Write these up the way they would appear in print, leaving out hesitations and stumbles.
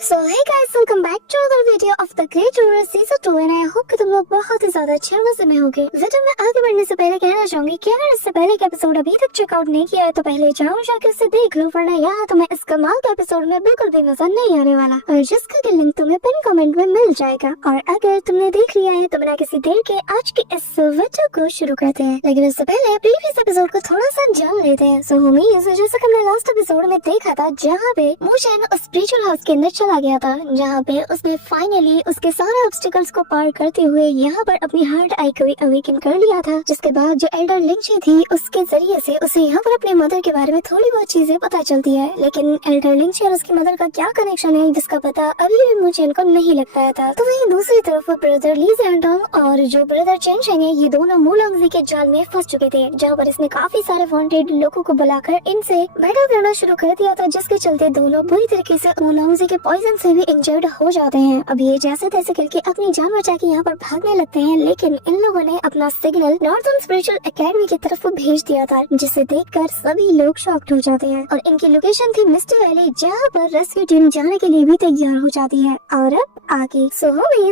So hey guys, welcome back to another video of the Great Warrior Season 2 and I hope कि तुम लोग बहुत ही ज्यादा अच्छे मजे में होंगे। वीडियो में आगे बढ़ने से पहले कहना चाहूंगी कि अगर इससे पहले का एपिसोड अभी तक चेकआउट नहीं किया है तो पहले जाओ जाकर इसे देख लो, वरना यहाँ तुम्हें इस कमाल के एपिसोड में बिल्कुल भी मजा नहीं आने वाला और जिसका कि लिंक तुम्हें पिन कमेंट में मिल जाएगा। और अगर तुमने देख लिया है तो बिना किसी देर के आज के इस वीडियो को शुरू करते हैं, लेकिन उससे पहले प्रीवियस एपिसोड को थोड़ा सा जान लेते हैं। सो होमीज, जैसा कि हमने लास्ट एपिसोड में देखा था जहाँ पे मूचेन उस स्पिरिचुअल हाउस के अंदर चला गया था, जहाँ पे उसने फाइनली उसके सारे ऑब्स्टिकल्स को पार करते हुए यहाँ पर अपनी हार्ट आई को अवेकन कर लिया था। जिसके बाद जो एल्डर लिंची थी उसके जरिए से उसे यहाँ पर अपने मदर के बारे में थोड़ी बहुत चीजें पता चलती है, लेकिन एल्डर लिंची और उसकी मदर का क्या कनेक्शन है जिसका पता अभी भी मूचेन को नहीं लग पाया था। तो वहीं दूसरी तरफ ब्रदर ली ज़ेंडोंग और जो ब्रदर चेन शेंग है, ये दोनों मूलांगजी के जाल में फंस चुके थे, जहाँ पर इसने काफी सारे वांटेड लोगों को बुलाकर इनसे बैटल करना शुरू कर दिया था, जिसके चलते दोनों बुरी तरीके से मूलांगजी के पॉइजन से भी इंजर्ड हो जाते हैं। अब ये जैसे तैसे करके अपनी जान बचा के यहाँ पर भागने लगते हैं, लेकिन इन लोगों ने अपना सिग्नल नॉर्थर्न स्पिरिचुअल एकेडमी की तरफ भेज दिया था, जिसे देखकर सभी लोग शॉक्ड हो जाते हैं। और इनकी लोकेशन थी मिस्टर वैली, जहाँ पर रेस्क्यू टीम जाने के लिए भी तैयार हो जाती है। और अब आगे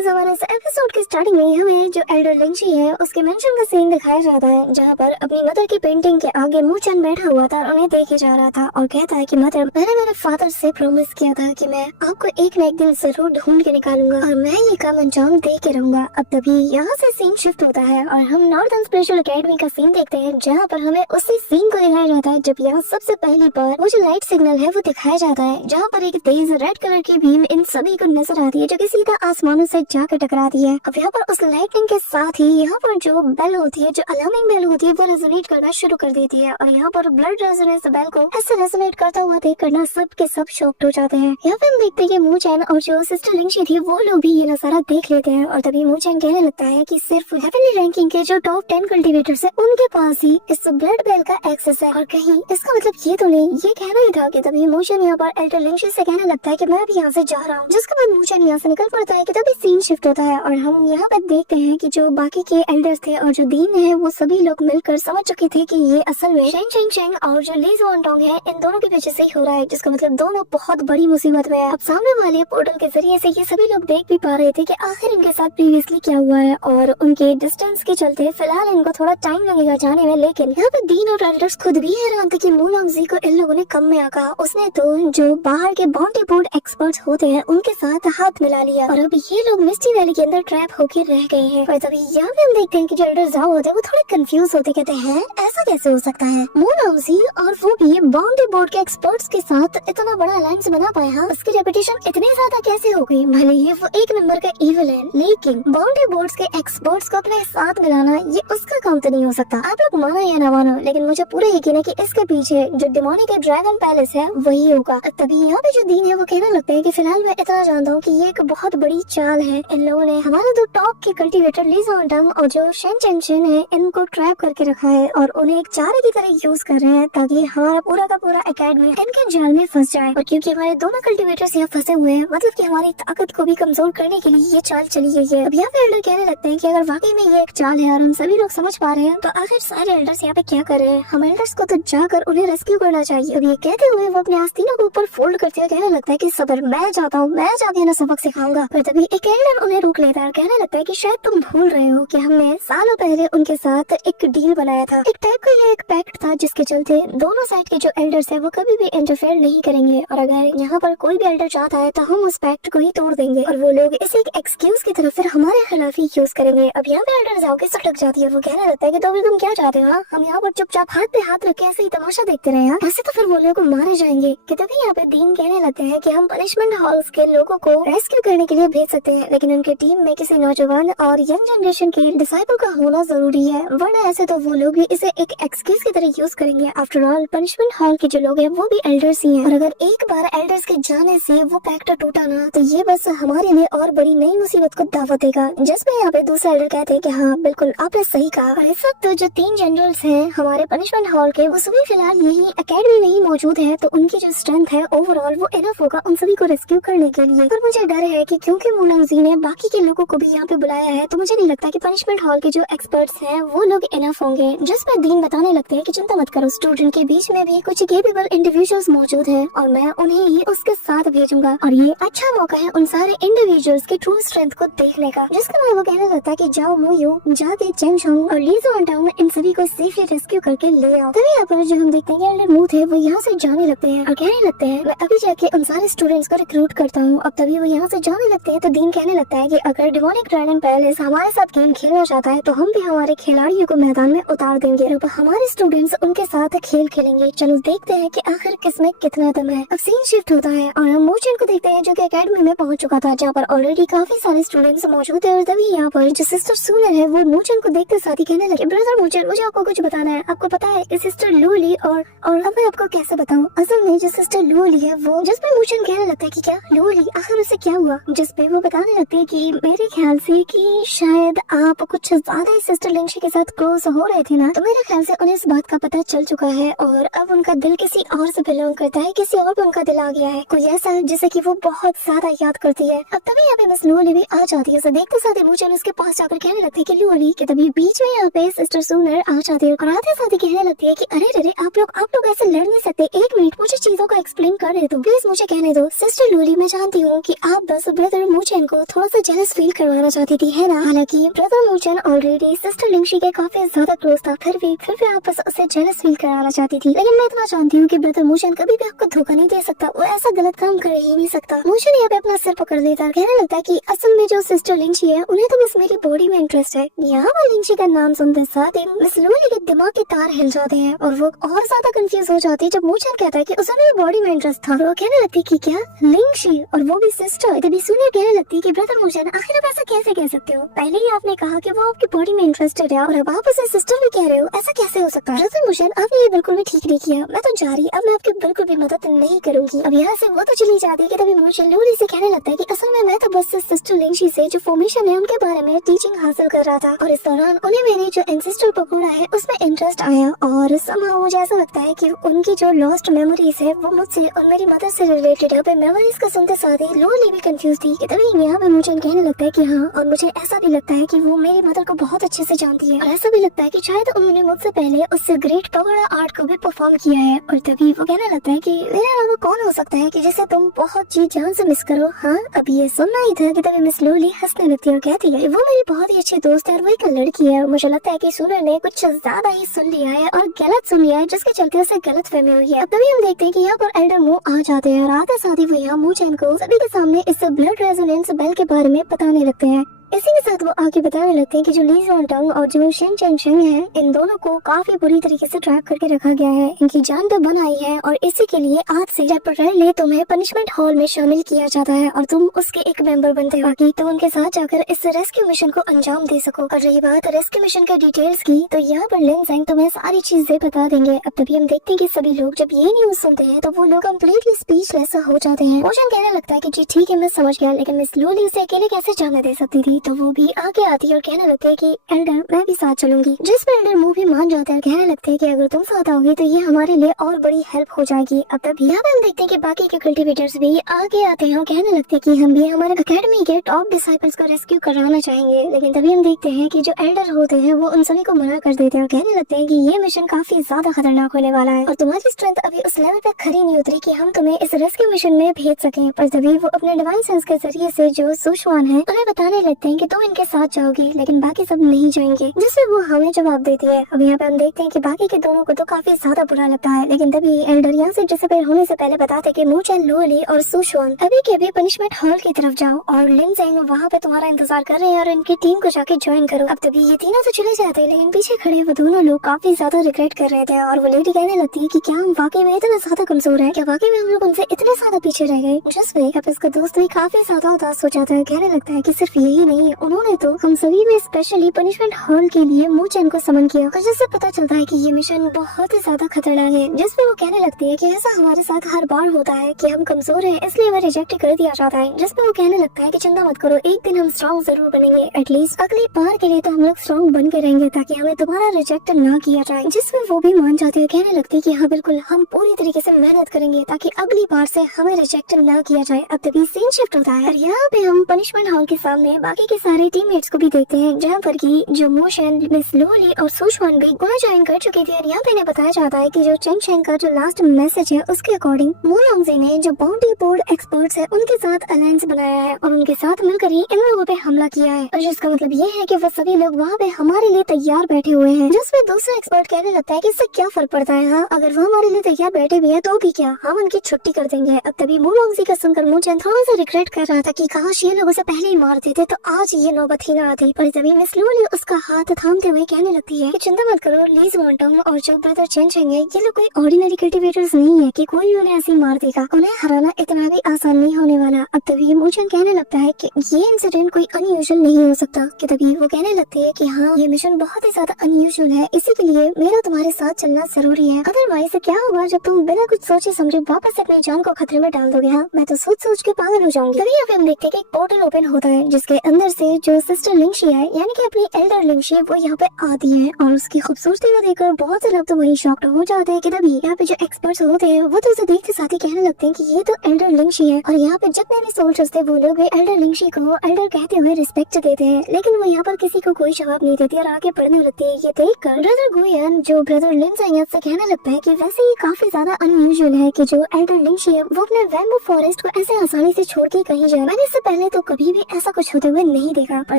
हमारे इस एपिसोड की स्टार्टिंग में हमें जो एल्डर लिंची है उसके मेंशन का सीन दिखाया जाता है, जहाँ पर अपनी मदर की पेंटिंग के आगे मूचेन बैठा हुआ था और उन्हें देखे जा रहा था और कहता है कि मदर, मैंने मेरे फादर से प्रॉमिस किया था कि मैं आपको एक न एक दिन जरूर ढूंढ के निकालूंगा और मैं ये काम अंजाम दे के रहूंगा। अब तभी यहाँ से सीन शिफ्ट होता है और हम नॉर्थर्न स्पिरिचुअल एकेडमी का सीन देखते हैं, जहाँ पर हमें उसी सीन को दिखाया जाता है जब यहाँ सबसे पहली बार वो जो लाइट सिग्नल है वो दिखाया जाता है, जहाँ पर एक तेज रेड कलर की बीम इन सभी को नजर आती है जो कि सीधा आसमानों से जाकर टकराती है। अब यहाँ पर उस लाइटनिंग के साथ ही यहाँ पर जो बेल होती है, जो अलार्मिंग बेल होती है, वो रेजोनेट करना शुरू कर देती है और यहाँ पर ब्लड रेजोनेंस बेल को ऐसे रेजोनेट करता हुआ देख करना सब के सब शॉक्ड हो जाते हैं। यहाँ पे हम देखते हैं कि मूचेन और जो सिस्टर लिंची थी वो लोग भी ये नजारा देख लेते हैं और तभी मूचेन कहने लगता है कि सिर्फ हेवनली रैंकिंग के जो टॉप 10 कल्टीवेटर्स है उनके पास ही इस ब्लड बेल का एक्सेस है और कहीं इसका मतलब ये तो नहीं, ये कहना ही था कि तभी मूचेन यहाँ पर एल्डर लिंची से कहने लगता है कि मैं अभी यहाँ से जा रहा हूँ। जिसके बाद मूचेन यहाँ से निकल पड़ता है कि तभी सीन शिफ्ट होता है और हम यहाँ पर देखते हैं कि जो बाकी के एल्डर्स थे और जो दीन है वो सभी लोग मिलकर समझ चुके थे कि ये असल में शेंग शेंग और जो ली ज़ुआनटोंग है इन दोनों की वजह से ही हो रहा है, जिसका मतलब दोनों बहुत बड़ी मुसीबत में है। अब सामने वाले पोर्टल के जरिए से ये सभी लोग देख भी पा रहे थे कि आखिर इनके साथ प्रीवियसली क्या हुआ है और उनके डिस्टेंस के चलते फिलहाल इनको थोड़ा टाइम लगेगा जाने में, लेकिन यहाँ पे दीन और एल्डर्स खुद भी हैरान थे कि मूलांगजी को इन लोगों ने कम में आका। उसने तो जो बाहर के बाउंटी बोर्ड एक्सपर्ट्स होते हैं उनके साथ हाथ मिला लिया और अब ये लोग मिस्टी वैली के अंदर ट्रैप होकर रह गए हैं। और तभी यहाँ पे हम देखते हैं कि जो एल्डर जाओ होते हैं वो थोड़े कंफ्यूज होते, कहते हैं ऐसा कैसे हो सकता है, मूलांगजी और वो भी बाउंटी बोर्ड के एक्सपर्ट्स के साथ इतना बड़ा अलायंस बना पाया, उसकी रेपुटेशन इतनी ज्यादा कैसे हो गई। भले ही वो एक नंबर का इविल है, लेकिन बाउंटी बोर्ड्स के एक्सपर्ट्स को अपने साथ मिलाना ये उसका काम तो नहीं हो सकता। आप लोग मानो या ना मानो, लेकिन मुझे पूरा यकीन है कि इसके पीछे जो डिमोनिक ड्रैगन पैलेस है वही होगा। तभी यहाँ पे जो दीन है वो कहने लगता है कि फिलहाल मैं इतना जानता हूँ कि ये एक बहुत बड़ी चाल है, इन लोगों ने हमारे दो टॉप के कल्टीवेटर ली ज़ुआनटोंग और जो शेन शेन है इनको ट्रैप करके रखा है और उन्हें एक चारे की तरह यूज कर रहे हैं ताकि हमारा पूरा का पूरा एकेडमी इनके जाल में फंस जाए। और क्योंकि हमारे दोनों कल्टीवेटर्स यहाँ फंसे हुए हैं, मतलब कि हमारी ताकत को भी कमजोर करने के लिए ये चाल चली गई है। अब यहाँ पे एल्डर कहने लगते हैं कि अगर वाकई में ये एक चाल है और हम सभी लोग समझ पा रहे हैं तो आखिर सारे एल्डर्स यहाँ पे क्या कर रहे हैं, हम एल्डर्स को तो जाकर उन्हें रेस्क्यू करना चाहिए। अब ये कहते हुए वो अपने आस्तीनों को ऊपर फोल्ड करते हुए कहने लगता है कि सबर, मैं जाता हूँ, मैं जाके ना सबक सिखाऊंगा। पर तभी एक एल्डर उन्हें रोक लेता है और कहने लगता है कि शायद तुम भूल रहे हो कि हमने सालों पहले उनके साथ एक डील बनाया था, एक टाइप का ये एक पैक्ट था जिसके चलते दोनों साइड के जो एल्डर्स है वो कभी भी इंटरफेयर नहीं करेंगे और अगर यहाँ पर कोई भी एल्डर चाहता है तो हम उस पैक्ट को ही तोड़ देंगे और वो लोग इसे एक एक्सक्यूज की तरफ फिर हमारे खिलाफ ही यूज करेंगे। अब यहाँ पे एल्डर जाओ के सटक जाती है, वो कहने लगता है कि तो फिर तुम क्या चाहते हो, हम यहाँ पर चुपचाप हाथ पे हाथ रख के ऐसे ही तमाशा देखते रहे हैं, ऐसे तो फिर वो लोग मारे जाएंगे। कि तभी यहाँ पे दीन कहने लगते हैं कि हम पनिशमेंट हॉल्स के लोगों को रेस्क्यू करने के लिए भेज सकते हैं, लेकिन उनके टीम में किसी नौजवान और यंग जनरेशन के डिसाइपल का होना जरूरी है, वरना ऐसे तो वो लोग भी इसे एक एक्सक्यूज की तरह यूज करेंगे। आफ्टर ऑल पनिशमेंट हॉल के जो लोग हैं वो भी एल्डर्स ही हैं और अगर एक बार एल्डर्स के जाने से वो पैक्ट टूटा ना तो ये बस हमारे लिए और बड़ी नई मुसीबत को दावत देगा। जिसमें यहाँ पे दूसरे एल्डर कहते हैं कि हाँ बिल्कुल आपने सही कहा। और इस वक्त जो 3 जनरल्स हैं हमारे पनिशमेंट हॉल के वो सभी फिलहाल यही एकेडमी में ही मौजूद है, तो उनकी जो स्ट्रेंथ है ओवरऑल वो इनफ होगा उन सभी को रेस्क्यू करने के लिए। पर मुझे डर है कि क्योंकि मूलांगजी ने बाकी के लोगों को भी यहाँ पे बुलाया है तो मुझे नहीं लगता कि पनिशमेंट हॉल के जो एक्सपर्ट्स हैं वो लोग इनफ होंगे। जिसमें दीन बताने लगते हैं कि चिंता मत करो, स्टूडेंट के बीच में भी कुछ केपेबल इंडिविजुअल्स मौजूद हैं और मैं उन्हें ही उसके साथ भेजूंगा और ये अच्छा मौका है उन सारे इंडिविजुअल्स की ट्रू स्ट्रेंथ को देखने का, जिसके बाद वो कहने लगता है कि जाओ मोयो, जाके चेन शोंग और ली ज़ुआनटाओ इन सभी को सेफली रेस्क्यू करके ले आओ। तभी यहाँ पर जो हम देखते हैं एल्डर मू थे वो यहाँ से जाने लगते हैं और कहने लगते हैं मैं अभी जाके उन सारे स्टूडेंट्स को रिक्रूट करता हूँ। अब तभी वो यहाँ से जाने लगते हैं तो दीन कहने लगता है कि अगर डिमोनिक ड्रैगन पैलेस हमारे साथ गेम खेलना चाहता है तो हम भी हमारे खिलाड़ियों को मैदान में उतार देंगे और हमारे स्टूडेंट्स उनके साथ खेल खेलेंगे। चलो देखते हैं कि आखिर किसमें कितना दम है। अब सीन शिफ्ट होता है और हम मोचन को देखते हैं जो कि एकेडमी में पहुंच चुका था, जहाँ पर ऑलरेडी काफी सारे स्टूडेंट्स मौजूद है। और तभी यहाँ पर जो सिस्टर सूनर है वो मोचन को देखते साथ ही कहने लगे ब्रदर मोचन, मुझे आपको कुछ बताना है। आपको पता है कि सिस्टर लूली और अब मैं आपको कैसे बताऊं, असल में जो सिस्टर लूली है वो, जिसपे मोचन कहने लगता है कि क्या लूली आखिर उसे क्या हुआ, जिसपे वो बताने लगते हैं कि मेरे ख्याल से कि शायद आप कुछ ज्यादा ही सिस्टर लिंशी के साथ क्लोज हो रहे थे ना, तो मेरे ख्याल से उन्हें इस बात का पता चल चुका है और अब उनका दिल किसी और से बिलोंग करता है, किसी और पे उनका दिल आ गया है, कोई ऐसा जिसे कि वो बहुत ज्यादा याद करती है। अब तभी यहाँ पे मिस लूली भी आ जाती है। देखते साथ ही मोचन उसके पास जाकर कहने लगती है कि लूली के तभी बीच में यहाँ पे सिस्टर सूनर आ जाती है और आते साथ ही कहने लगती है कि अरे आप लोग ऐसे लड़ नहीं सकते, एक मिनट मुझे चीजों को एक्सप्लेन करने दो, प्लीज मुझे कहने दो। सिस्टर लूली मैं जानती हूँ कि आप बस ब्रदर मोचन को थोड़ा सा जेलस फील करवाना चाहती थी, है ना? हालांकि ब्रदर मोचन ऑलरेडी सिस्टर लिंशी के काफी ज्यादा क्लोज था, फिर भी आप बस उसे जेलस फील कराना चाहती थी। लेकिन मैं इतना जानती हूँ कि ब्रदर मोचन कभी भी आपको धोखा नहीं दे सकता, वो ऐसा गलत काम कर ही नहीं सकता। मोचन यहाँ पे अपना सिर पकड़ लेता है, कहने लगता है कि असल में जो सिस्टर लिंशी है उन्हें तो बस मेरी बॉडी में इंटरेस्ट है। यहाँ पर लिंशी का नाम सुनते साथ ही मिस लूली के दिमाग के तार हिल जाते हैं और वो और ज्यादा कंफ्यूज हो जाती है जब मोचन कहता है कि उसे मेरी बॉडी में इंटरेस्ट था। वो कहने लगती है कि क्या लिंशी और वो भी सिस्टर। तभी सुनिए कहने लगती है कि ब्रदर मोचन आखिर आप ऐसा कैसे कह सकते हो, पहले ही आपने कहा कि वो आपकी बॉडी में इंटरेस्टेड है और अब आप उसे सिस्टर भी कह रहे हो, ऐसा कैसे हो सकता है? ब्रदर मोचन आपने ये बिल्कुल भी ठीक नहीं किया, मैं तो जा रही, अब मैं आपकी बिल्कुल भी मदद नहीं करूंगी। अब यहाँ से वो तो चली जाती है कि तभी मोचन लूली से कहने लगता है कि असल में मैं तो बस सिस्टर लिंशी से जो फॉर्मेशन है उनके बारे में टीचिंग हासिल कर रहा था और इस दौरान उन्हें मेरी जो एंसेस्टर पकौड़ा है उसमें इंटरेस्ट आया और somehow मुझे ऐसा लगता है कि उनकी जो लॉस्ट मेमोरीज है वो मुझसे और मेरी मदर से रिलेटेड है। मेमोरीज का सुनते साथ ही लूली भी कंफ्यूज थी कि तभी यहाँ पे मुझे कहने लगता है कि हाँ, और मुझे ऐसा भी लगता है कि वो मेरी मदर को बहुत अच्छे से जानती है और ऐसा भी लगता है कि शायद उन्होंने मुझसे पहले उस ग्रेट पकौड़ा आर्ट को भी परफॉर्म किया है। और तभी वो कहने लगता है कि मेरे अलावा कौन हो सकता है कि जिसे तुम बहुत जी जान से मिस करो। हाँ, अब ये सुनना ही था कि तभी मिस लूली हंसने लगती है और कहती है वो मेरी बहुत ही अच्छी दोस्त है और वो एक लड़की है और मुझे लगता है कि सूरज ने कुछ ज्यादा ही सुन लिया है और गलत सुन लिया है, जिसके चलते उसे गलत फहमी हुई है। अब तभी हम देखते हैं कि यहाँ पर एल्डर मू आ जाते हैं और आते साथ ही वो यहाँ मोचन को सभी के सामने इस ब्लड रेजोनेंस बेल के बारे में बताने लगते हैं। इसी के साथ वो आगे बताने लगते हैं कि जो ली ज़ुआनटाओ और जो शेन चेन शेंग है, इन दोनों को काफी बुरी तरीके से ट्रैक करके रखा गया है, इनकी जान तो बन आई है और इसी के लिए आज से टेम्परेरीली तुम्हें पनिशमेंट हॉल में शामिल किया जाता है और तुम उसके एक मेंबर बनते हो ताकि तुम उनके साथ जाकर इस रेस्क्यू मिशन को अंजाम दे सको। और रही बात रेस्क्यू मिशन के डिटेल्स की, तो यहाँ पर लिन ज़ेंग तुम्हें सारी चीजें बता देंगे। अब तभी हम देखते हैं कि सभी लोग जब ये न्यूज सुनते हैं तो वो लोग कम्प्लीटली स्पीचलेस हो जाते हैं। मोशन कहने लगता है कि जी ठीक है मैं समझ गया, लेकिन मिस लूली उसे अकेले कैसे जाने दे सकती थी? तो वो भी आगे आती है और कहने लगते हैं कि एल्डर मैं भी साथ चलूंगी, जिस पर एल्डर मुंह भी मान जाता है। कहने लगते हैं कि अगर तुम साथ आओगे तो ये हमारे लिए और बड़ी हेल्प हो जाएगी। अब तब यहाँ पे हम देखते हैं कि बाकी के कल्टिवेटर्स भी आगे आते हैं और कहने लगते हैं कि हम भी हमारे एकेडमी के टॉप डिसाइपल्स को रेस्क्यू कराना चाहेंगे। लेकिन तभी हम देखते हैं कि जो एल्डर होते हैं वो उन सभी को मना कर देते हैं और कहने लगते हैं कि ये मिशन काफी ज्यादा खतरनाक होने वाला है और तुम्हारी स्ट्रेंथ अभी उस लेवल पे खरी नहीं उतरी कि हम तुम्हें इस रेस्क्यू मिशन में भेज सकें। पर तभी वो अपने डिवाइन सेंस के जरिए से जो सुशवान है उन्हें बताने लगते हैं कि तुम इनके साथ जाओगे लेकिन बाकी सब नहीं जाएंगे, जिससे वो हमें जवाब देती है। अब यहाँ पे हम देखते हैं कि बाकी के दोनों को तो काफी ज्यादा बुरा लगता है, लेकिन तभी एल्डर यहाँ से डिसअपीयर होने से पहले बताते कि मोचन लूली और सुशवान अभी के अभी पनिशमेंट हॉल की तरफ जाओ और लिन ज़ेंग वहाँ पे तुम्हारा इंतजार कर रहे हैं और इनकी टीम को जाके ज्वाइन करो। अब तभी ये तीनों तो चले जाते हैं, लेकिन पीछे खड़े वो दोनों लोग काफी ज्यादा रिग्रेट कर रहे थे और वो लेडी कहने लगती है कि क्या हम वाकई में इतना ज्यादा कमजोर है, क्या वाकई में हम लोग उनसे इतने ज्यादा पीछे रह गए? जस्ट वे अब इसका दोस्त भी काफी ज्यादा उदास हो जाता है। कहने लगता है कि सिर्फ यही नहीं, उन्होंने तो हम सभी में स्पेशली पनिशमेंट हॉल के लिए मोचन को समन किया और जिससे पता चलता है कि ये मिशन बहुत ही ज्यादा खतरनाक है। जिसपे वो कहने लगती है कि ऐसा हमारे साथ हर बार होता है कि हम कमजोर हैं इसलिए हमें रिजेक्ट कर दिया जाता है। जिसपे वो कहने लगता है कि चिंता मत करो, एक दिन हम स्ट्रॉन्ग जरूर बनेंगे, एटलीस्ट अगली बार के लिए तो हम लोग स्ट्रॉन्ग बन के रहेंगे ताकि हमें दोबारा रिजेक्ट ना किया जाए। जिसमें वो भी मान जाती है, कहने लगती है कि हाँ बिल्कुल हम पूरी तरीके से मेहनत करेंगे ताकि अगली बार से हमें रिजेक्ट ना किया जाए। अब तभी सीन शिफ्ट होता है और यहाँ पे हम पनिशमेंट हॉल के सामने बाकी के सारे टीममेट्स को भी देखते हैं, जहाँ पर की जो मोशन, मिस लोली और सुशवान भी वहाँ ज्वाइन कर चुके थे। और यहाँ पे इन्हें बताया जाता है कि जो चेंग शेंग का जो लास्ट मैसेज है उसके अकॉर्डिंग मू लॉन्गजी ने जो बाउंड्री बोर्ड एक्सपर्ट्स है उनके साथ अलायंस बनाया है और उनके साथ मिलकर ही इन लोगों पे हमला किया है। और जिसका मतलब ये है कि वो सभी लोग वहाँ पे हमारे लिए तैयार बैठे हुए हैं। जिसमें दूसरा एक्सपर्ट कहने लगता है कि इससे क्या फर्क पड़ता है, हाँ अगर वो हमारे लिए तैयार बैठे भी है तो भी क्या, हम उनकी छुट्टी कर देंगे। अब तभी मू लॉन्गजी का सुनकर मूचेन थोड़ा सा रिग्रेट कर रहा था कि काश ये लोग उसे पहले ही मार देते तो आज ये नौबत ही ना आती। पर तभी मिस लोली उसका हाथ थामते हुए कहने लगती है कि चिंता मत करो, ली ज़ुआनटोंग और जो ब्रदर चेंग शेंग है ये लोग कोई ऑर्डिनरी कल्टिवेटर्स नहीं है कि कोई उन्हें ऐसे मार देगा, उन्हें हराना इतना भी आसान नहीं होने वाला। अब तभी मूचेन कहने लगता है कि ये इंसिडेंट कोई अनयूजुअल नहीं हो सकता। कि तभी वो कहने लगते हैं कि हाँ ये मिशन बहुत ही ज्यादा अनयूजुअल है, इसी के लिए मेरा तुम्हारे साथ चलना जरूरी है। अदरवाइज क्या होगा जब तुम बिना कुछ सोचे समझे वापस अपनी जान को खतरे में डाल दोगे। हाँ मैं तो सोच सोच के पागल हो जाऊंगी। तभी यहाँ पे हम देखते हैं कि एक पोर्टल ओपन होता है जिसके अंदर से जो सिस्टर लिंगशी है यानी कि अपनी एल्डर लिंगशी वो यहाँ पे आती है और उसकी खूबसूरती को देखकर बहुत से लोग तो वही शॉक्ड हो जाते हैं। कि तभी यहाँ पे जो एक्सपर्ट्स होते हैं वो तो उसे देखते साथ ही कहने लगते हैं कि ये तो एल्डर लिंगशी है। और यहाँ पे जितने भी सोल्जर्स थे वो लोग एल्डर लिंगशी को एल्डर कहते हुए रिस्पेक्ट देते हैं, लेकिन वो यहाँ पर किसी को कोई जवाब नहीं देती और आगे बढ़ने लगती है। ये देखकर ब्रदर गुयन जो ब्रदर लिंगजेंग से कहने लगता है कि वैसे ये काफी ज्यादा अनयूजुअल है कि जो एल्डर लिंगशी है वो अपने वैम्बू फॉरेस्ट को ऐसे आसानी से छोड़ के कहीं जाए। मैंने इससे पहले तो कभी भी ऐसा कुछ होते हुए नहीं देखा। पर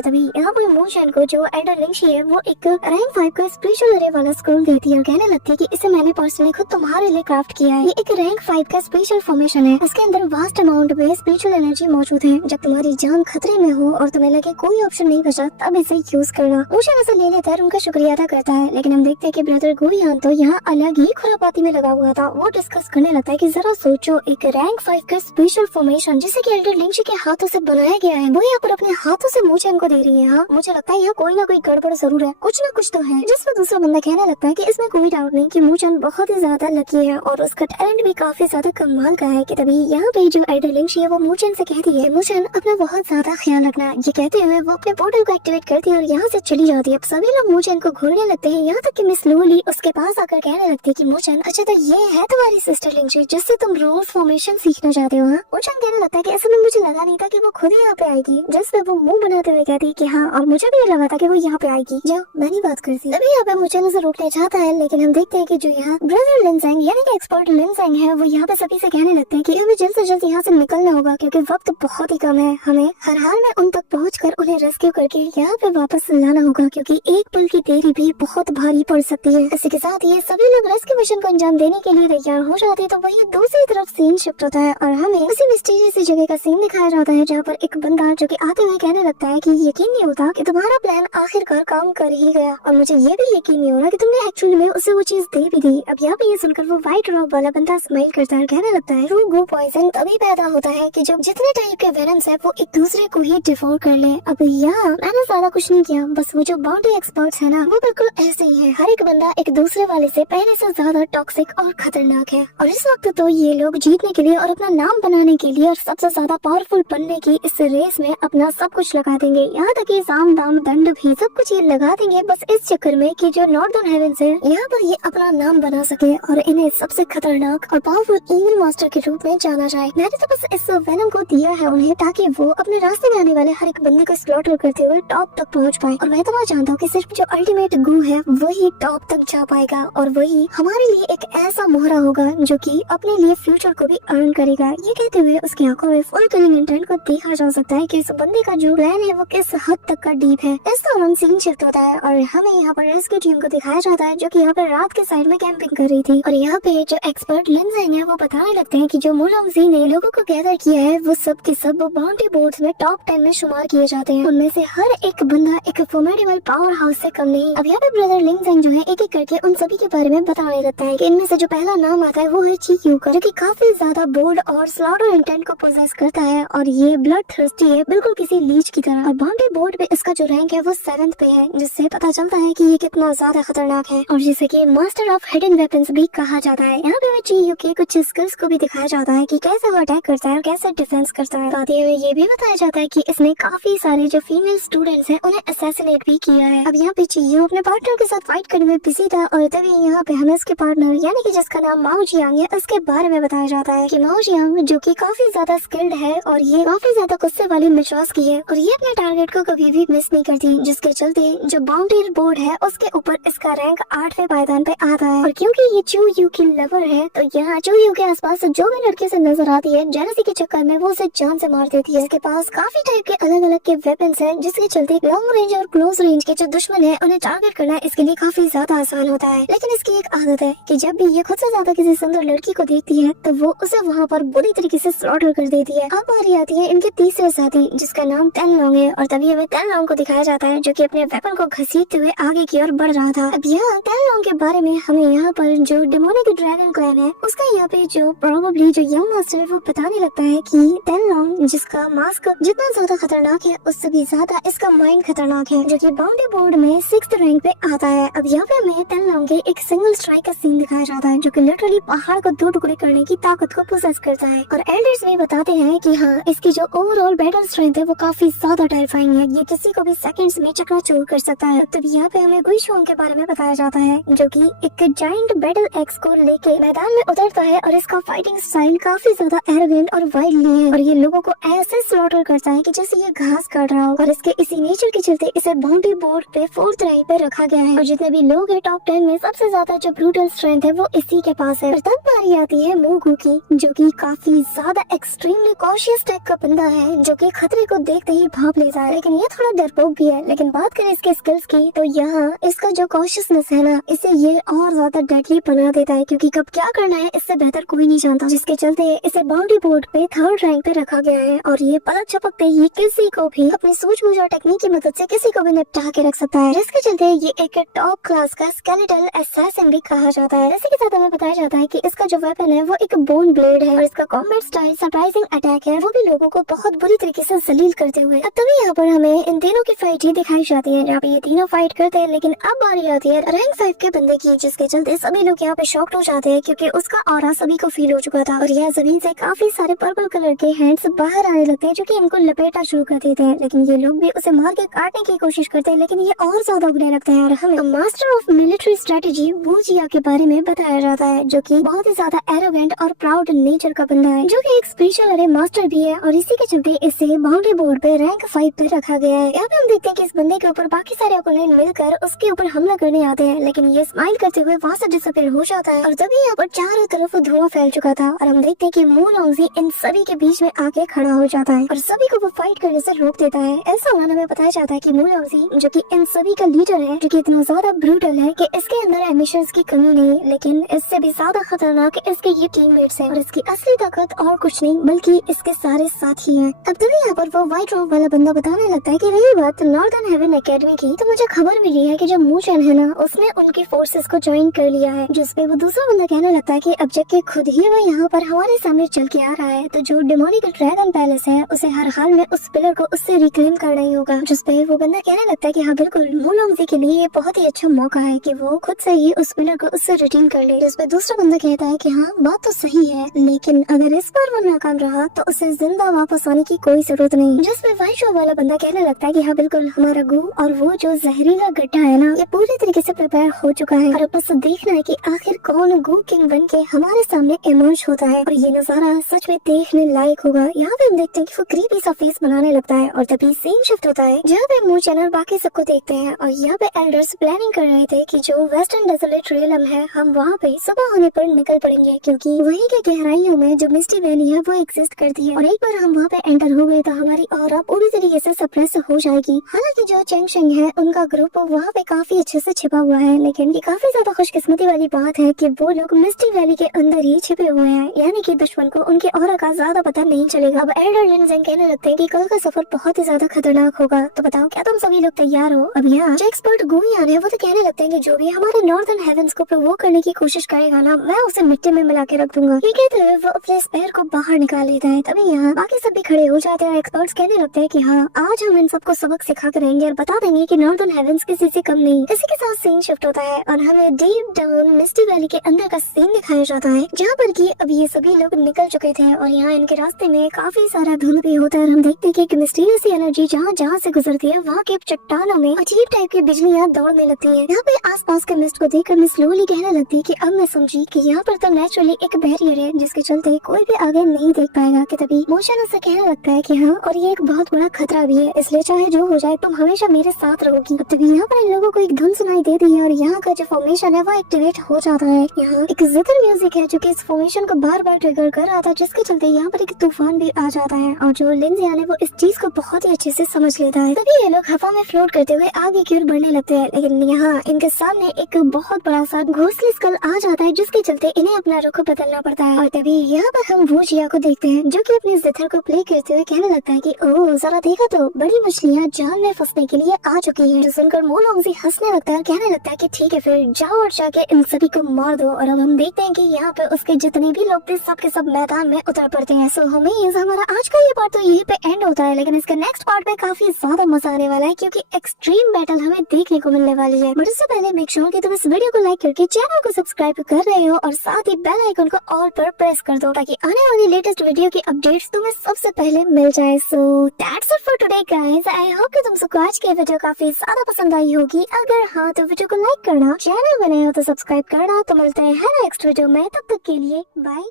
तभी यहाँ पर मूचेन को जो एल्डर लिंगशी है वो एक रैंक 5 का स्पिरिचुअल अरे वाला स्क्रोल देती है और कहने लगती है कि इसे मैंने पर्सनली खुद तुम्हारे लिए क्राफ्ट किया है। ये एक रैंक 5 का स्पेशल फॉर्मेशन है, इसके अंदर वास्ट अमाउंट में स्पिरिचुअल एनर्जी मौजूद है। जब तुम्हारी जान खतरे में हो और तुम्हें लगे कोई ऑप्शन नहीं बचा तब इसे यूज करना। मूचेन इसे ले लेता है, उनका शुक्रिया अदा करता है, लेकिन हम देखते हैं कि ब्रदर गुयान तो यहाँ अलग ही खुरापाती में लगा हुआ था। वो डिस्कस करने लगता है कि जरा सोचो एक रैंक 5 का स्पेशल फॉर्मेशन जिसे कि एल्डर लिंगशी के हाथों से बनाया गया है वो यहाँ पर अपने हाथों से मूचेन को दे रही है। हाँ मुझे लगता है यहाँ कोई ना कोई गड़बड़ जरूर है, कुछ ना कुछ तो है। जिसमें दूसरा बंदा कहने लगता है कि इसमें कोई डाउट नहीं कि मूचेन बहुत ही ज्यादा लकी है और उसका टैलेंट भी काफी ज्यादा कमाल का है। कि तभी यहाँ पे जो एल्डर लिंगशी है वो मूचेन से कहती है मूचेन अपना बहुत ज्यादा ख्याल रखना। ये कहते हुए वो अपने पोर्टल को एक्टिवेट करती है और यहाँ से चली जाती है। अब सभी लोग मूचेन को घूरने लगते हैं, यहाँ तक कि मिस लोली उसके पास आकर कहने लगती है कि मूचेन अच्छा तो ये है तुम्हारी सिस्टर लिंगशी जिससे तुम रोज फॉर्मेशन सीखना चाहते हो। मूचेन कहने लगता है कि ऐसे में मुझे लगा नहीं था कि वो खुद ही यहाँ पे आएगी, जिसपे वो मुंह बनाते हुए कहती है कि हाँ और मुझे भी लगा था कि वो यहाँ पे आएगी, जो मैंने बात कर दी। तभी यहाँ पे मूचेन उसे रोकना चाहता है, लेकिन हम देखते हैं कि जो यहाँ ब्रदर लिंगजेंग यानी कि एक्सपर्ट लिंगजेंग है वो यहाँ पे सभी से कहने लगते हैं कि हमें जल्द से जल्द यहाँ से निकलना होगा क्योंकि वक्त बहुत ही कम है। हमें हर हाल में उन तक पहुँचकर उन्हें रेस्क्यू करके यहाँ पे वापस लाना होगा क्योंकि एक पल की देरी भी बहुत भारी पड़ सकती है। इसी के साथ ये सभी लोग रेस्क्यू मिशन को अंजाम देने के लिए तैयार हो जाते हैं। तो वही दूसरी तरफ सीन शिफ्ट होता है और हमें उसी मिस्टीरियस जगह का सीन दिखाया जाता है जहाँ पर एक बंदा जो कि आते हुए कहने लगता है कि यकीन नहीं होता कि तुम्हारा प्लान आखिरकार काम कर ही गया और मुझे ये भी यकीन नहीं हो रहा कि तुमने एक्चुअली में उसे वो चीज दे भी दी। अब यहाँ पे ये सुनकर वो व्हाइट रॉक वाला बंदा स्माइल करता है, कहने लगता है ट्रू गो पॉइजन तभी पैदा होता है कि जब जितने टाइप के वेनम्स है वो एक दूसरे को ही डिवोर कर ले। अब यहाँ मैंने ज्यादा कुछ नहीं किया, बस वो जो बाउंड्री एक्सपर्ट्स है ना वो बिल्कुल ऐसे ही है। हर एक बंदा एक दूसरे वाले से पहले से ज्यादा टॉक्सिक और खतरनाक है और इस वक्त तो ये लोग जीतने के लिए और अपना नाम बनाने के लिए और सबसे ज्यादा पावरफुल बनने की इस रेस में अपना सब कुछ लगा देंगे, यहाँ तक कि साम दाम दंड भी सब कुछ ये लगा देंगे बस इस चक्कर में कि जो नॉर्दर्न हेवेंस है यहाँ पर ये अपना नाम बना सके और इन्हें सबसे खतरनाक और पावरफुल इविल मास्टर के रूप में जाना जाए। मैंने तो बस इस वेनम को दिया है उन्हें ताकि वो अपने रास्ते में आने वाले हर एक बंदे को स्लॉटर करते हुए टॉप तक पहुँच पाए और मैं तो मैं जानता हूँ कि सिर्फ जो अल्टीमेट गू है वही टॉप तक जा पाएगा और वही हमारे लिए एक ऐसा मोहरा होगा जो कि अपने लिए फ्यूचर को भी अर्न करेगा। ये कहते हुए उसकी आंखों में फुल किलिंग इंटेंट को देखा जा सकता है कि इस बंदे का जो प्लान है वो किस हद तक का डीप है। इस दौरान सीन शिफ्ट होता है और हमें यहाँ पर रेस्क्यू टीम को दिखाया जाता है जो कि यहाँ पर रात के साइड में कैंपिंग कर रही थी और यहाँ पे जो एक्सपर्ट लिंगजेंग है वो बताने लगते हैं कि जो मूलॉन्गजी ने लोगों को गैदर किया है वो सब के सब बाउंड्री बोर्ड्स में टॉप 10 में शुमार किए जाते हैं। उनमें से हर एक बंदा एक फॉर्मेडेबल पावर हाउस से कम नहीं। अब यहाँ पे ब्रदर लिंगजेंग जो है एक एक करके उन सभी के बारे में बताने लगता है कि इनमें से जो पहला नाम आता है वो है ची क्यूकर जो कि काफी ज्यादा बोल्ड और स्लॉटर इंटेंट को पोजेस करता है और ये ब्लड थर्स्टी है बिल्कुल किसी लीच की तरह। और बाउंड्री बोर्ड पे इसका जो रैंक है वो 7th पे है जिससे पता चलता है कि ये कितना ज्यादा खतरनाक है और जिसे कि मास्टर ऑफ हिडन वेपन्स भी कहा जाता है। यहाँ पे ची यू के कुछ स्किल्स को भी दिखाया जाता है कि कैसे वो अटैक करता है और कैसे डिफेंस करता है। साथ ही में ये भी बताया जाता है कि इसने काफी सारे जो फीमेल स्टूडेंट्स हैं उन्हें असैसिनेट भी किया है। अब यहाँ पे चीयू अपने पार्टनर के साथ फाइट करने में बिजी था और तभी यहाँ पे हमें उसके पार्टनर यानी कि जिसका नाम माओ जियांग है उसके बारे में बताया जाता है कि माओ जियांग जो कि काफी ज्यादा स्किल्ड है और ये काफी ज्यादा गुस्से वाली मिजाज की है और और ये अपने टारगेट को कभी भी मिस नहीं करती, जिसके चलते जो बाउंड्री बोर्ड है उसके ऊपर इसका रैंक 8वें पायदान पे आता है। और क्योंकि ये चू यू की लवर है तो यहाँ चू यू के आसपास जो भी लड़के से नजर आती है जेलसी के चक्कर में वो उसे जान से मार देती है। इसके पास काफी टाइप के अलग अलग के वेपन्स हैं, जिसके चलते लॉन्ग रेंज और क्लोज रेंज के जो दुश्मन है उन्हें टारगेट करना इसके लिए काफी ज्यादा आसान होता है। लेकिन इसकी एक आदत है कि जब भी ये खुद से ज्यादा किसी सुंदर लड़की को देखती है तो वो उसे वहाँ पर बुरी तरीके से स्लॉटर कर देती है। अब बारी आती है इनके तीसरे साथी जिसका नाम तेनलोंग है और तभी हमें तेनलोंग को दिखाया जाता है जो कि अपने वेपन को घसीटते हुए आगे की ओर बढ़ रहा था। अब यहाँ तेनलोंग के बारे में हमें यहाँ पर जो डेमोनिक ड्रैगन क्लैन है उसका यहाँ पे जो प्रोबेबली जो यंग मास्टर है वो बताने लगता है कि तेनलोंग जिसका मास्क जितना ज्यादा खतरनाक है उससे भी ज्यादा इसका माइंड खतरनाक है, जो कि बाउंड्री बोर्ड में 6th रैंक पे आता है। अब यहाँ पे हमें तेनलोंग के एक सिंगल स्ट्राइक का सीन दिखाया जाता है जो कि लिटरली पहाड़ को 2 टुकड़े करने की ताकत को पोसेस करता है। और एल्डर्स भी बताते हैं कि हाँ इसकी जो ओवरऑल बैटल स्ट्रेंथ है वो काफी ज्यादा टेरिफाइंग है, ये किसी को भी सेकंड्स में चकनाचूर कर सकता है। तब यहाँ पे हमें गुइशोंग के बारे में बताया जाता है जो कि एक जायंट बैटल एक्स को लेके मैदान में उतरता है और इसका फाइटिंग स्टाइल काफी ज्यादा एरोगेंट और वाइल्डली है और ये लोगों को ऐसे स्लॉटर करता है कि जैसे ये घास काट रहा हो। और इसके इसी नेचर के चलते इसे बाउंड्री बोर्ड पे 4th रैंक पे रखा गया है और जितने भी लोग हैं टॉप 10 में सबसे ज्यादा जो ब्रूटल स्ट्रेंथ है वो इसी के पास है। और तब बारी आती है मोगू की जो कि काफी ज्यादा एक्सट्रीमली कॉशियस टाइप का बंदा है जो कि खतरे को देखते ही भाप लेता है, लेकिन ये थोड़ा डरपोक भी है। लेकिन बात करें इसके स्किल्स की तो यहाँ इसका जो कॉशियसनेस है ना इसे ये और ज्यादा डेडली बना देता है क्योंकि कब क्या करना है इससे बेहतर कोई नहीं जानता, जिसके चलते इसे बाउंड्री बोर्ड पे 3rd रैंक पे रखा गया है। और ये पलक झपकते ही किसी को भी अपनी सूझबूझ और टेक्निक की मदद से किसी को भी निपटा के रख सकता है, जिसके चलते ये एक टॉप क्लास का स्केलेटल असैसिन भी कहा जाता है। इसी के साथ हमें बताया जाता है कि इसका जो वेपन है वो एक बोन ब्लेड है और इसका कॉम्बैट स्टाइल सरप्राइजिंग अटैक है, वो भी लोगों को बहुत बुरी तरीके से जलील करते हुए। अब तभी यहाँ पर हमें इन तीनों की फाइट ही दिखाई जाती है जहाँ पे ये तीनों फाइट करते हैं। लेकिन अब बारी आती है रैंक 5 के बंदे की, जिसके चलते सभी लोग यहाँ पे शॉक्ड हो जाते हैं क्योंकि उसका ऑरा सभी को फील हो चुका था और यह जमीन से काफी सारे पर्पल कलर के हैंड्स बाहर आने लगते हैं जो कि इनको लपेटना शुरू कर देते हैं। लेकिन ये लोग भी उसे मार के काटने की कोशिश करते हैं लेकिन ये और ज्यादा उगने लगता है। और हमें मास्टर ऑफ मिलिट्री स्ट्रेटेजी वू जिया के बारे में बताया जाता है जो कि बहुत ही ज्यादा एरोगेंट और प्राउड नेचर का बंदा है जो कि एक स्पेशल अरे मास्टर भी है और इसी के चलते इसे बाउंड्री बोर्ड पे रैंक 5 पे रखा गया है। यहाँ पे हम देखते हैं कि इस बंदे के ऊपर बाकी सारे ओपोनेंट मिलकर उसके ऊपर हमला करने आते हैं लेकिन ये स्माइल करते हुए वहाँ से डिसअपीयर हो जाता है और तभी यहाँ पर चारों तरफ धुआं फैल चुका था और हम देखते हैं कि मू लॉन्गजी इन सभी के बीच में आके खड़ा हो जाता है और सभी को वो फाइट करने से रोक देता है। ऐसा होना हमें बताया जाता है कि मू लॉन्गजी जो कि इन सभी का लीडर है जो कि इतना ज्यादा ब्रूटल है कि इसके अंदर एम्बिशंस की कमी नहीं, लेकिन इससे भी ज्यादा खतरनाक इसके ये टीममेट्स हैं और इसकी असली ताकत और कुछ नहीं बल्कि इसके सारे साथी हैं। अब तभी यहाँ पर वो व्हाइट रोब वाला बंदा बताने लगता है कि रही बात नॉर्दर्न हेवन एकेडमी की तो मुझे खबर मिली है कि जो मू चैन है ना उसने उनकी फोर्सेस को ज्वाइन कर लिया है, जिसपे वो दूसरा बंदा कहने लगता है कि अब जबकि खुद ही वो यहाँ पर हमारे सामने चल के आ रहा है तो जो डेमोनिक ड्रैगन पैलेस है उसे हर हाल में उस पिलर को उससे रिक्लेम करना ही होगा, जिसपे वो बंदा कहने लगता है कि हाँ बिल्कुल मू लॉन्गजी के लिए ये बहुत ही अच्छा मौका है कि वो खुद से ही उस पिलर को उससे रिटीन कर ले। जिसपे दूसरा बंदा कहता है कि हाँ बात तो सही है लेकिन अगर इस बार वो नाकाम रहा तो उसे जिंदा वापस आने की कोई जरूरत नहीं। जिसपे व्हाइट शो वाला बंदा कहने लगता है कि हाँ बिल्कुल हमारा गू और वो जो जहरीला गड्ढा है ना ये पूरी तरीके से प्रिपेयर हो चुका है और बस देखना है कि आखिर कौन गू किंग बन के हमारे सामने इमर्ज होता है और ये नजारा सच में देखने लायक होगा। यहाँ पे हम देखते हैं कि वो क्रीपी सा फेस बनाने लगता है और तभी सीन शिफ्ट होता है जहाँ पे मू चैनल बाकी सबको देखते हैं और यहाँ पे एल्डर्स प्लानिंग कर रहे थे कि जो वेस्टर्न डेजर्ट रियलम है हम वहाँ पे सुबह होने पर निकल पड़ेंगे क्योंकि वहीं के गहराइयों में जो मिस्टी वैली है वो एग्जिस्ट करती है और एक बार हम वहाँ पे एंटर हो गए तो हमारी ऑरा पूरी तरीके से सप्रेस हो जाएगी। हालांकि जो चेंग शेंग है उनका ग्रुप वहाँ पे काफी अच्छे से छिपा हुआ है लेकिन ये काफी ज्यादा खुशकिस्मती वाली बात है कि वो लोग मिस्टी वैली के अंदर ही छिपे हुए हैं, यानी कि दुश्मन को उनके ऑरा का ज्यादा पता नहीं चलेगा। अब एल्डर लिनजेंग कहने लगते हैं कि कल का सफर बहुत ही ज्यादा खतरनाक होगा, तो बताओ क्या तुम सभी लोग तैयार हो। अब यहाँ जो एक्सपर्ट गुइयान है वो तो कहने लगते हैं कि जो भी हमारे नॉर्दर्न हेवंस को प्रोवोक करने की कोशिश करेगा ना मैं उसे मिट्टी में मिला के रख दूंगा। ये कहते हुए वो अपने स्पेयर को बाहर निकाल लेता है। तभी यहाँ बाकी सब भी खड़े हो जाते हैं। एक्सपर्ट्स कहने लगते हैं कि हाँ आज हम इन सबको सबक सिखा कर रहेंगे और बता देंगे कि नॉर्दर्न हेवंस किसी से कम नहीं। इसी के साथ सीन शिफ्ट होता है और हमें डीप डाउन मिस्टी वैली के अंदर का सीन दिखाया जाता है जहाँ पर कि अब ये सभी लोग निकल चुके थे और यहाँ इनके रास्ते में काफी सारा धुंध भी होता है और हम देखते हैं कि एक मिस्टीरियस एनर्जी जहाँ जहाँ से गुजरती है वहाँ के चट्टानों में अजीब टाइप की बिजलियाँ दौड़ने लगती है। यहाँ पे आसपास के मिस्ट को देखकर मैं स्लोली कहने लगती है कि अब मैं समझी कि यहाँ पर तो नेचुरली एक बैरियर है जिसके चलते कोई भी आगे नहीं देख पाएगा। कि तभी मोशन उसे कहने लगता है कि हाँ और ये एक बहुत बहुत बड़ा खतरा भी है, इसलिए चाहे जो हो जाए तुम हमेशा मेरे साथ रहोगी। तभी यहाँ पर इन लोगों को एक धुन सुनाई देती है और यहाँ का जो फॉर्मेशन है वो एक्टिवेट हो जाता है। यहाँ एक जिटर म्यूजिक है जो कि इस फॉर्मेशन को बार बार ट्रिगर कर रहा था, जिसके चलते यहाँ पर एक तूफान भी आ जाता है और जो लिंजियन है वो इस चीज को बहुत ही अच्छे से समझ लेता है। तभी ये लोग हवा में फ्लोट करते हुए आगे की ओर बढ़ने लगते हैं, लेकिन यहाँ इनके सामने एक बहुत बड़ा सा घोंसले स्कल आ जाता है, जिसके चलते इन्हें अपना रुख बदलना पड़ता है। और तभी यहाँ पर हम वो जिया को देखते हैं जो कि अपने जिथर को प्ले करते हुए कहने लगता है कि ओह जरा देखा तो बड़ी मछलियाँ जाल में फंसने के लिए आ चुकी हैं। जो सुनकर मोलोंगजी हंसने लगता है और कहने लगता है कि ठीक है फिर जाओ और जाके इन सभी को मार दो। और अब हम देखते हैं कि यहाँ पे उसके जितने भी लोग थे सब के सब मैदान में उतर पड़ते हैं। सो हमें हमारा आज का ये पार्ट तो यहीं पे एंड होता है, लेकिन इसका नेक्स्ट पार्ट में काफी ज्यादा मजा आने वाला है क्योंकि एक्सट्रीम बैटल हमें देखने को मिलने वाली है। बट इससे पहले मेक श्योर कि तुम इस वीडियो को लाइक करके चैनल को सब्सक्राइब कर रहे हो और साथ ही बेल आइकन को ऑल पर प्रेस कर दो ताकि आने वाली लेटेस्ट वीडियो की अपडेट्स तुम्हें सबसे पहले मिल जाए। So that's it for today guys, I hope कि तुम सबको आज की वीडियो काफी ज्यादा पसंद आई होगी। अगर हाँ तो वीडियो को लाइक करना, चैनल बने हो तो सब्सक्राइब करना। तो मिलते हैं नेक्स्ट वीडियो में, तब तक के लिए बाय।